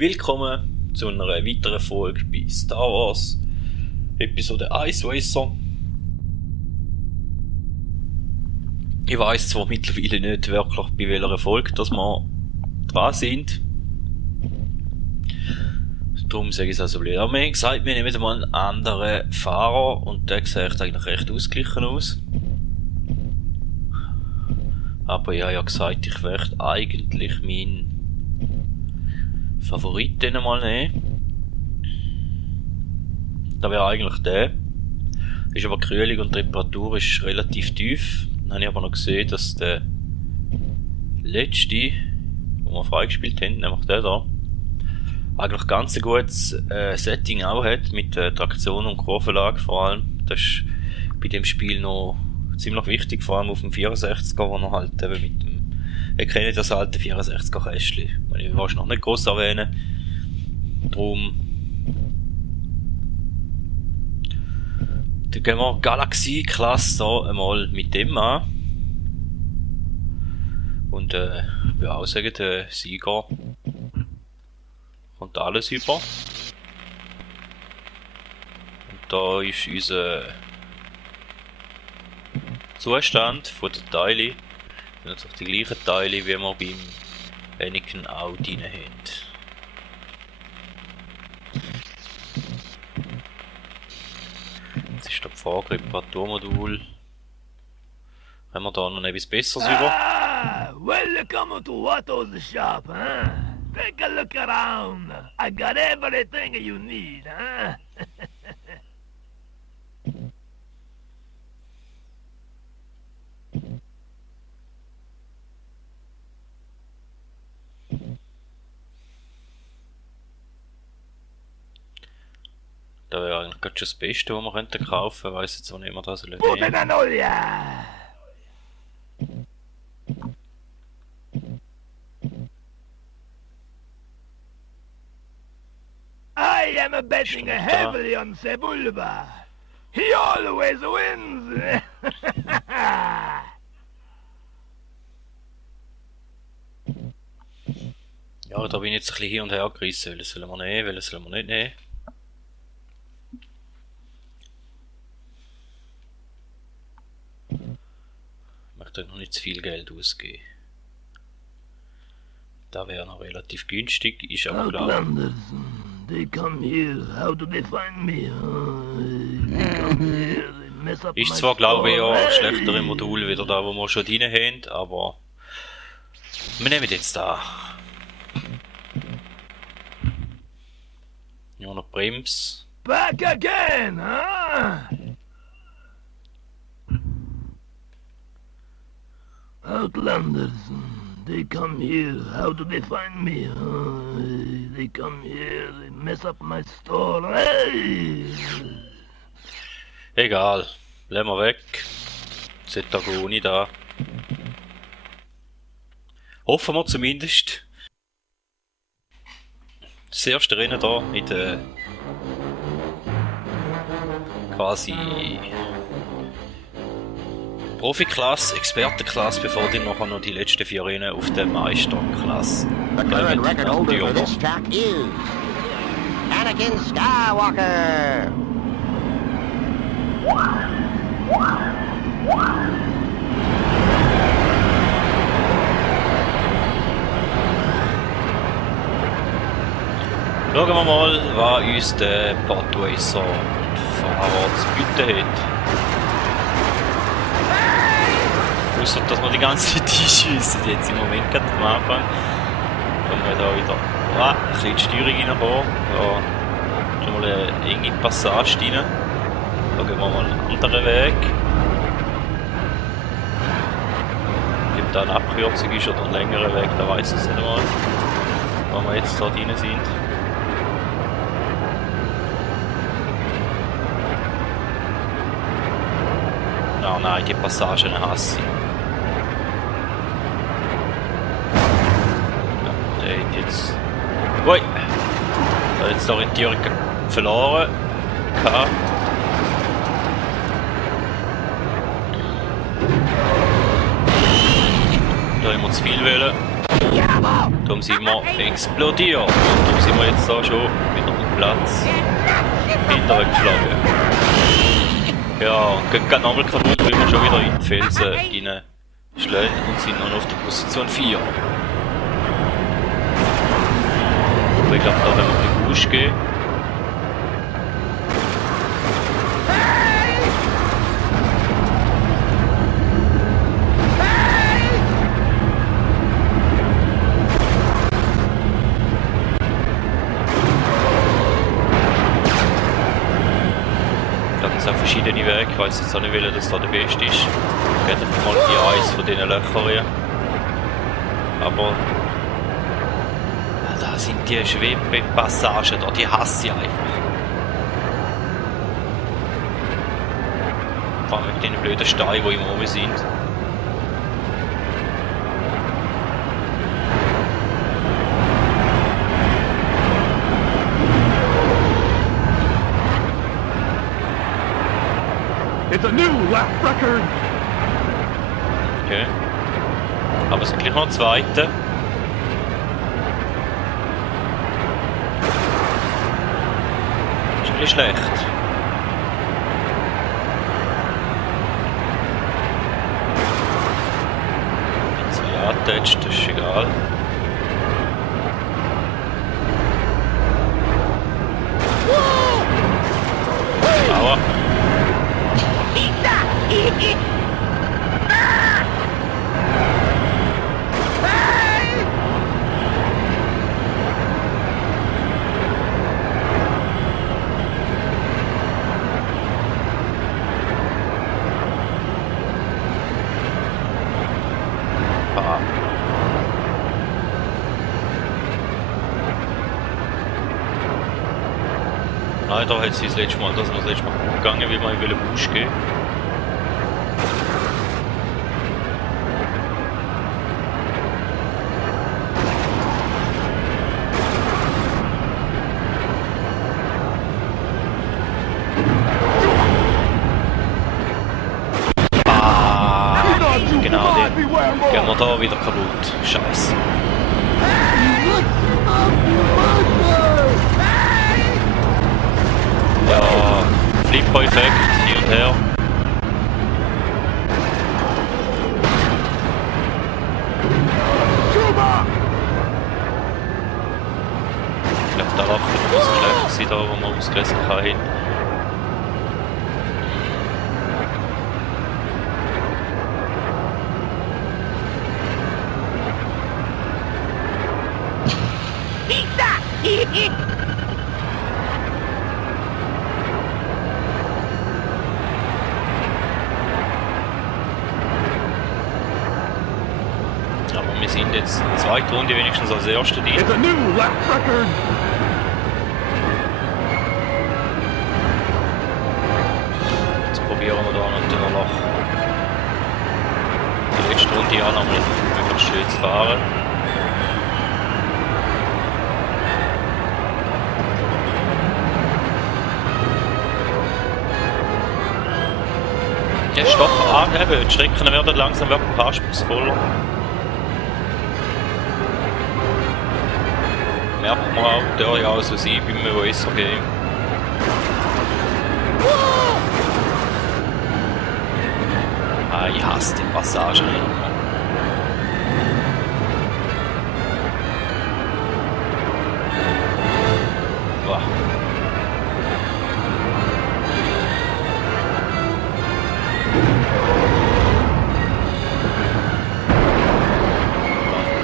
Willkommen zu einer weiteren Folge bei Star Wars Episode Ice Racer. Ich weiss zwar mittlerweile nicht wirklich, bei welcher Folge dass wir dran sind. Darum sage ich es also blöd. Aber wir haben gesagt, wir nehmen mal einen anderen Fahrer und der sieht eigentlich recht ausgeglichen aus. Aber ich habe ja gesagt, ich werde eigentlich meinen Favoriten mal nehmen. Das wäre eigentlich der. Ist aber Kühlung und die Temperatur ist relativ tief. Dann habe ich aber noch gesehen, dass der letzte, den wir freigespielt haben, nämlich der da, eigentlich ganz ein gutes Setting auch hat, mit Traktion und Kurvenlage vor allem. Das ist bei dem Spiel noch ziemlich wichtig, vor allem auf dem 64er, wo er halt eben mit dem, ihr kennt das alte 64er Kästchen, ich will noch nicht gross erwähnen. Drum dann gehen wir Galaxie-Klasse einmal mit dem an. Und ich würde auch sagen, der Sieger kommt alles über. Und da ist unser Zustand von den Teilen. Das sind die gleichen Teile, wie wir beim Anakin auch drin haben. Jetzt ist der Frage, Reparaturmodul. Haben wir da noch etwas Besseres über? Welcome to Watto's shop, huh? Take a look around. I got everything you need, huh? Das wäre eigentlich gerade schon das Beste, was wir könnten kaufen. Ich weiss jetzt auch nicht mehr, das soll Put nehmen. an Olia! I am betting heavily on Sebulba. He always wins. Ja, da bin ich jetzt ein bisschen hin und her gerissen. Welches sollen wir nehmen, welches sollen wir nicht nehmen? Ich möchte noch nicht zu viel Geld ausgeben. Da wäre noch relativ günstig, ist aber klar. Outlanders, they come here. How do they find me? They come here, they mess up Ist my zwar, glaube ich, ja ein store. schlechteres Modul wieder da, wo wir schon drin haben, aber wir nehmen jetzt da. Ja, noch Brems. Back again, huh? Outlanders, they come here. How do they find me? They come here, they mess up my store. Hey! Egal, lassen wir weg. Zetagoni da. Hoffen wir zumindest. Das erste Rennen da in der quasi Profiklasse, Expertenklasse, bevor dann nachher noch die letzten 4 Rennen auf der Meisterklasse. The current record holder for this track is Anakin Skywalker. Schauen wir mal, was uns der Podracer und Fahrer zu bieten hat. Ausser, dass wir die ganze Zeit einschiessen, jetzt im Moment gerade am Anfang. Können wir da wieder ein bisschen die Steuerung reinkommen. Da ist mal eine enge Passage rein. Da gehen wir mal einen anderen Weg. Ob da eine Abkürzung ist oder ein längerer Weg, da weiss ich es nicht einmal. Wo wir jetzt da drin sind. Oh nein, die Passagen hasse ich. Ja, der hat jetzt... Ui! Der hat jetzt die Orientierung verloren. Gehabt. Da haben wir zu viel wählen. Darum sind wir explodiert. Und darum sind wir jetzt da schon wieder am Platz hinterher geflogen. Ja, und gehen gerade nochmal kaputt, weil wir schon wieder in die Felsen reinschlägt und sind noch auf der Position 4. Aber ich glaube, da werden wir ein bisschen Push geben. Verschiedene Wege, ich weiss jetzt auch nicht, welcher das da der beste ist. Geht einfach mal die eins von diesen Löchern rein. Aber da sind die Schwebepassagen da, die hasse ich einfach. Vor allem mit den blöden Steinen, die immer oben sind. It's a new lap record! Okay. Aber es sind gleich noch einen zweiten. Ist ein bisschen schlecht. Mit zwei angetatscht, das ist egal. Aua. Leider hat sie das letzte Mal, das letzte Mal gut gegangen, wie man in Busch gehen. Genau, den gehen wir da wieder kaputt. Scheiße. Ja, Flipper-Effekt hin und her. Ich glaube, der Lachen muss so schlecht sein, da wo man ausgerissen kann. Aber wir sind jetzt in der zweiten Runde wenigstens als Erste drin. It's a new lap record! Jetzt probieren wir da natürlich die letzte Runde auch nochmal möglichst schön zu fahren. Ja, ist doch angeben, die Strecken werden langsam wirklich anspruchsvoller. Merkt man auch, der ja auch so sein beim Racer Game. Ah, ich hasse die Passagen immer. Boah.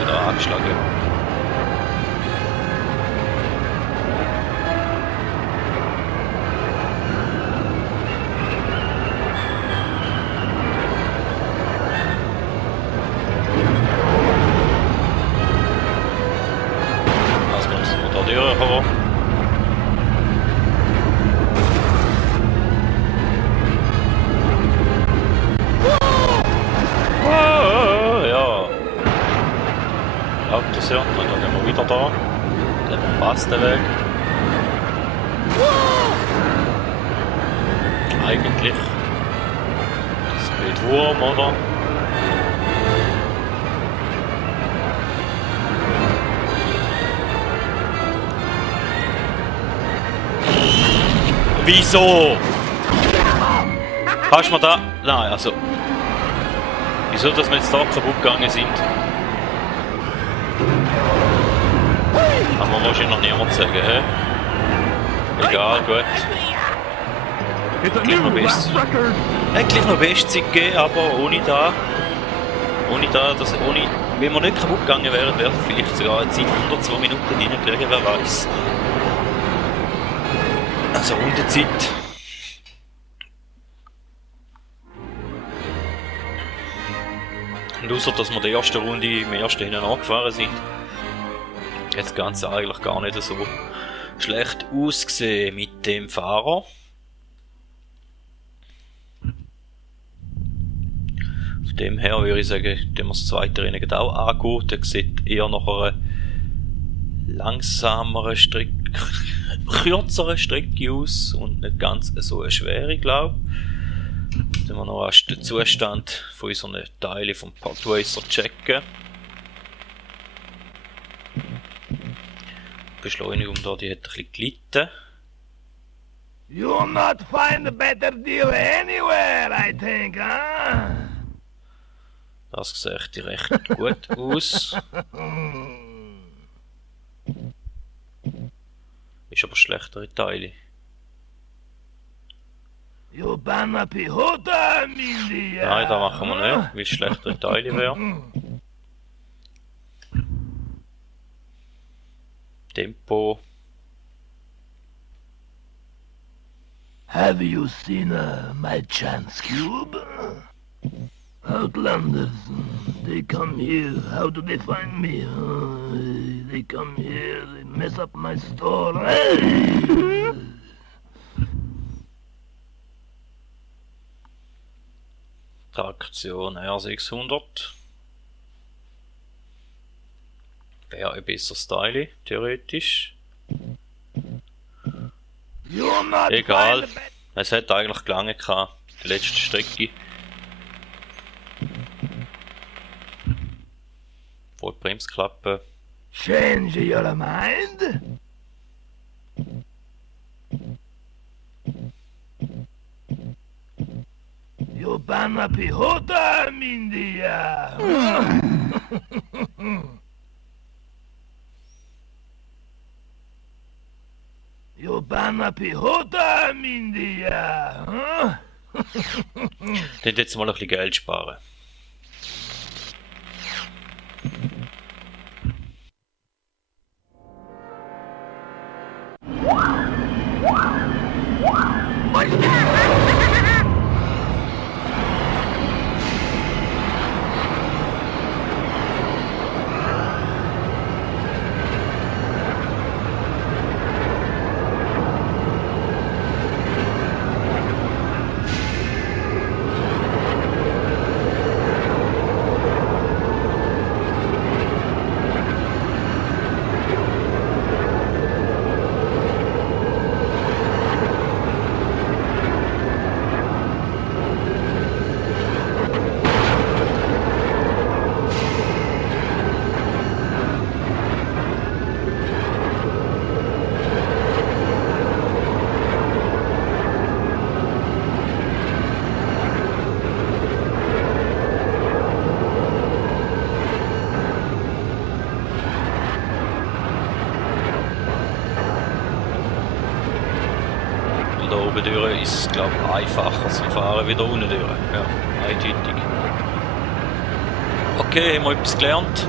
Wieder angeschlagen. Durchkommen. Ja. Autos ja, dann gehen wir wieder da. Dann passt der Weg. Eigentlich. Das geht Wurm, oder? Wieso? Hast du mir da... Nein, also... Wieso, dass wir jetzt da kaputt gegangen sind? Kann man wahrscheinlich noch niemand sagen, hä? Egal, gut. Gleich noch Bestzeit gegeben, aber ohne da... Wenn wir nicht kaputt gegangen wären, wäre vielleicht sogar eine Zeit unter 2 Minuten reingelegen, wer weiß. Also Rundenzeit. Und außer dass wir die erste Runde im ersten hinten angefahren sind, hat das Ganze eigentlich gar nicht so schlecht ausgesehen mit dem Fahrer. Von dem her würde ich sagen, wenn wir das zweite Rennen auch angehen, dann sieht eher nach einer langsameren Strecke, kürzeren Strecke aus und nicht ganz so eine schwere, glaube ich. Dann wir noch den Zustand von unseren Teilen vom Pathracer checken. Die Beschleunigung da, die hat ein bisschen gelitten. You'll not find a better deal anywhere, I think, huh? Das sieht recht gut aus. Ist aber schlechtere Teile. You banna pihota, Mindia. Nein, da machen wir nicht, weil es schlechtere Teile wäre. Tempo. Have you seen my chance cube? Outlanders, they come here. How do they find me? They come here, they mess up my store. Traktion R600. Wäre ein besseres Teil, theoretisch. Egal. Es hat eigentlich gelangen gehabt, die letzte Strecke. Voll Bremsklappe. Change your mind? You banna pihota, Mindia. You banna pihota, Mindia. Dann jetzt mal ein bisschen Geld sparen. Da oben durch ist, glaube ich, einfacher zu fahren wie da unten durch. Ja, eindeutig. Okay, haben wir etwas gelernt.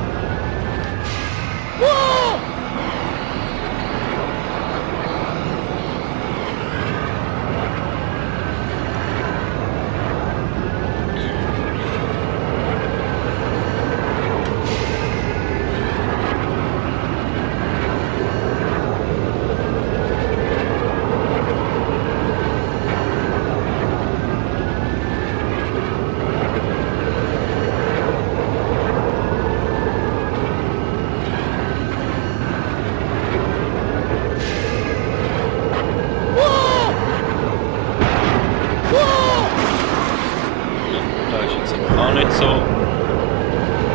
Auch nicht so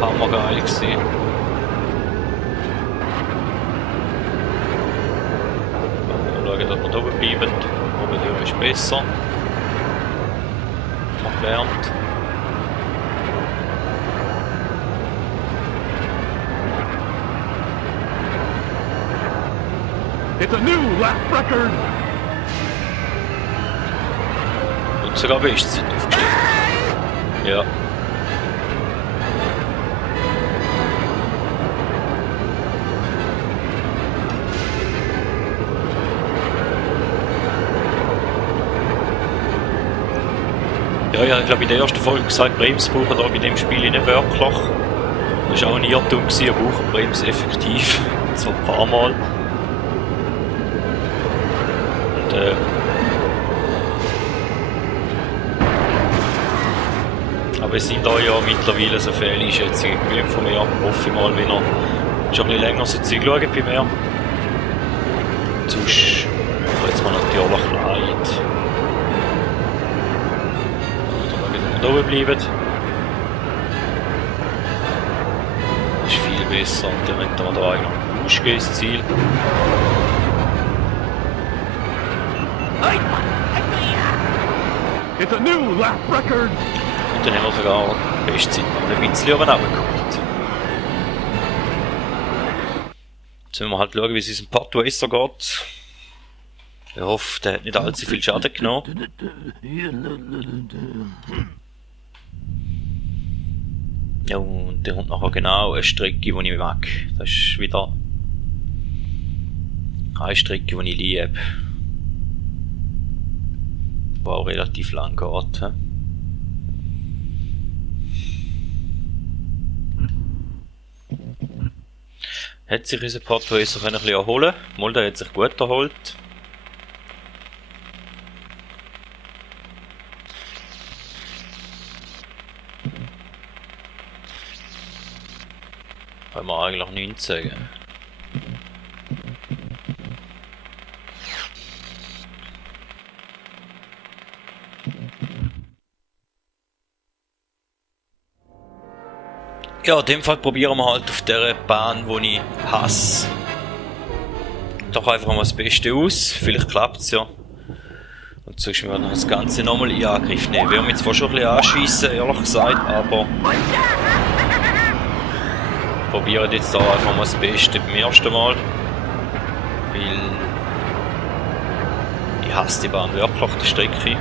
hammergeil gewesen. Schauen, dass wir da oben bleiben. Höher ist besser. Mal gelernt. It's a new lap record. Und sogar Bestzeit aufgestellt. Ja. Ja, ich glaube in der ersten Folge gesagt, Bremse brauchen da bei dem Spiel nicht wirklich. Das war auch ein Irrtum, ich brauche Bremse effektiv. So ein paar Mal. Und aber es sind da ja mittlerweile so Fehleinschätzungen gewöhnt von mir. Hoffe ich mal, wenn er schon ein bisschen länger so Zeug schaut bei mir. Sonst jetzt mal natürlich leid. Da oben bleiben. Ist viel besser und dann könnte man da eigentlich ausgehen ins Ziel. It's a new lap record. Und dann haben wir sogar die Bestzeit noch ein bisschen runtergeholt. Jetzt müssen wir halt schauen, wie es unserem Podracer geht. Ich hoffe, der hat nicht allzu viel Schaden genommen. Ja, und der kommt nachher genau eine Strecke, die ich mag. Das ist wieder eine Strecke, die ich liebe. Die auch relativ lang geht. Hat sich unser Podracer ein bisschen erholen können. Mal, der hat sich gut erholt. Kann man eigentlich nichts sagen. Ja, in dem Fall probieren wir halt auf der Bahn, die ich hasse. Doch einfach mal das Beste aus. Vielleicht klappt es ja. Und sonst werden wir das Ganze nochmal in Angriff nehmen. Wir haben mich zwar schon ein bisschen anschiessen, ehrlich gesagt, aber probieren jetzt da einfach mal das Beste beim ersten Mal. Weil ich hasse die Bahn wirklich, die Strecke.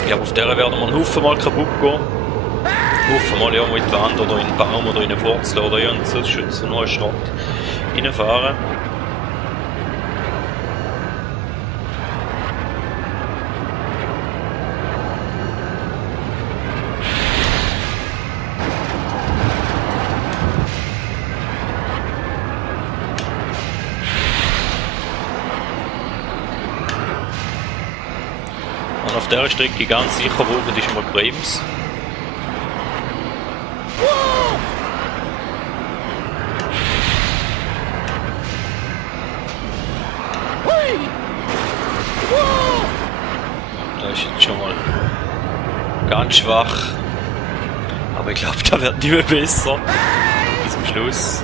Ich glaube, auf der werden wir einen Haufen mal kaputt gehen. Einen Haufen mal irgendwo in die Wand oder in einen Baum oder in eine Wurzel oder irgendwas, sonst nur einen Schrott reinfahren. Und auf dieser Strecke ganz sicher brauchen ist mal die Bremse. Da ist jetzt schon mal ganz schwach. Aber ich glaube, da wird nicht mehr besser. Bis zum Schluss.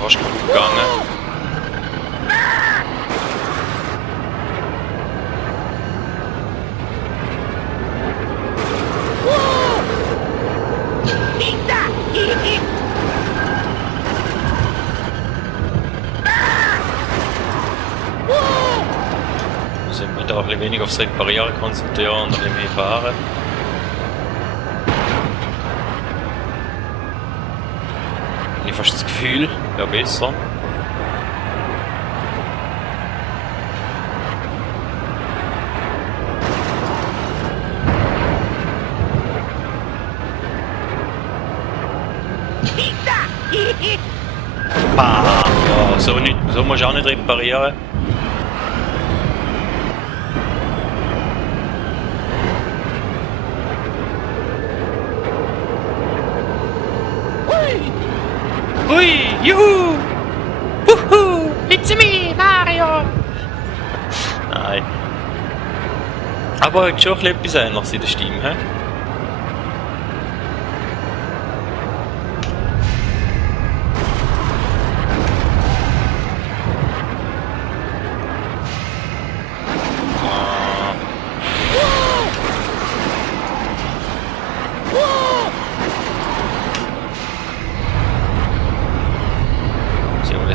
Fast kaputt gegangen. Also ich muss auch ein bisschen weniger aufs Reparieren konzentrieren und ein bisschen mehr fahren. fast das Gefühl, wäre besser. Bam! Ja, so musst du auch nicht reparieren. Hui! Juhu! Wuhu! It's me, Mario! Nein. Aber schon ein bisschen etwas anderes in der Stimme, hä?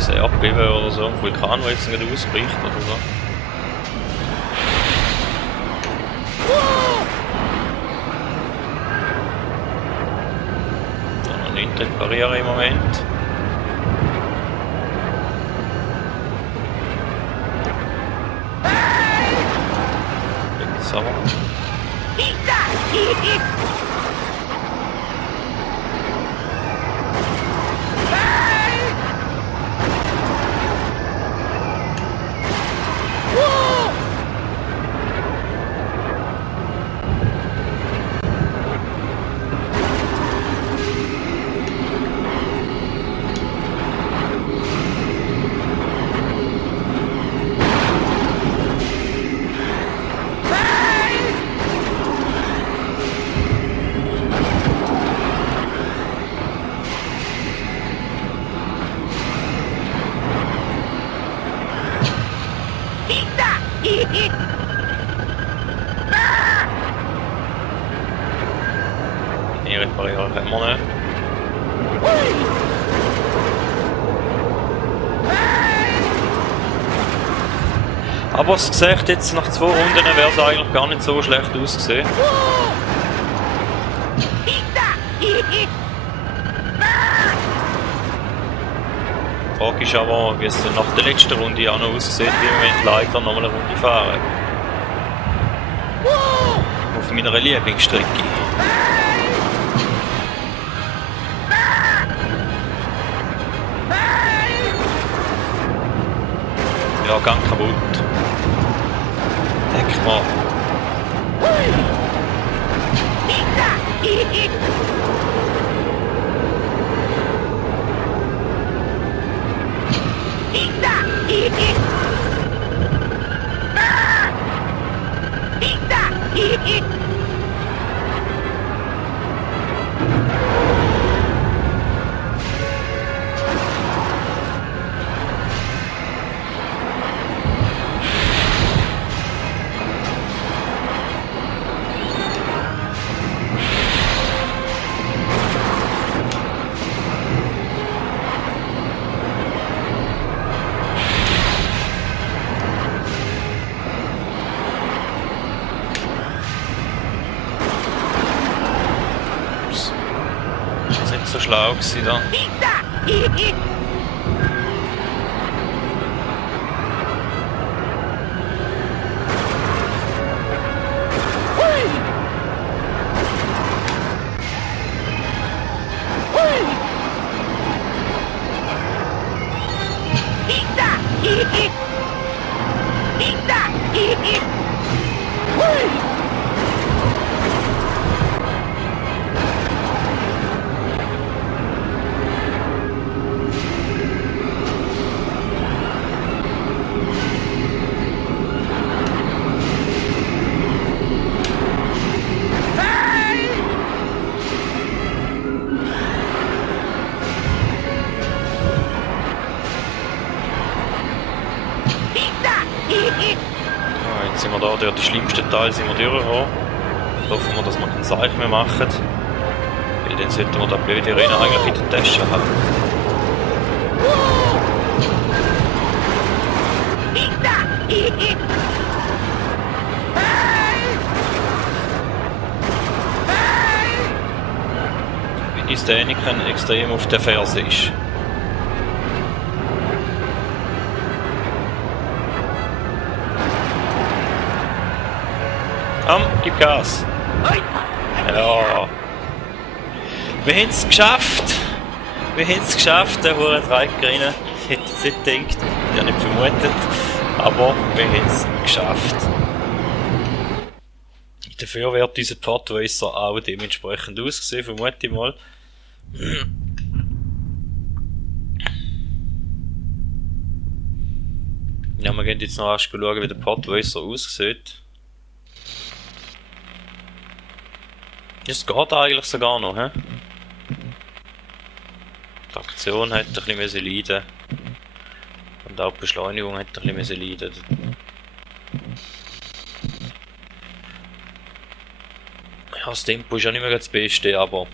Ein Erdbeben oder so, ein Vulkan, der jetzt gerade ausbricht oder so. Noch nicht reparieren im Moment. Jetzt aber. Nee, reparieren können wir nicht. Aber es sieht jetzt nach 2 Runden, wäre es eigentlich gar nicht so schlecht ausgesehen. Die Frage ist aber, wie es dann nach der letzten Runde auch noch aussieht, wie wir mit Leiter noch mal eine Runde fahren. Auf meiner Lieblingsstrecke. Ja, Gang kaputt. Denk mal. So schlau gewesen da. Jetzt sind wir da, der schlimmste Teil sind wir durchgekommen. Hoffen wir, dass wir kein Zeichen mehr machen. Weil dann sollten wir den blöden Rennen eigentlich in der Tasche haben. Wie ist der Anakin extrem auf der Ferse ist. Komm, gib Gas. Ja. Wir haben es geschafft. Wir haben es geschafft, der Hurenreiker rein. Ich hätte es nicht gedacht, ich habe nicht vermutet. Aber wir haben es geschafft. Dafür wird unser Podtracer auch dementsprechend ausgesehen, vermute ich mal. Ja, wir gehen jetzt noch erst schauen, wie der Podtracer aussieht. Das geht eigentlich sogar noch, hä? Die Aktion hätte ein bisschen leiden müssen. Und auch die Beschleunigung hätte ein bisschen leiden müssen. Ja, das Tempo ist ja nicht mehr das Beste, aber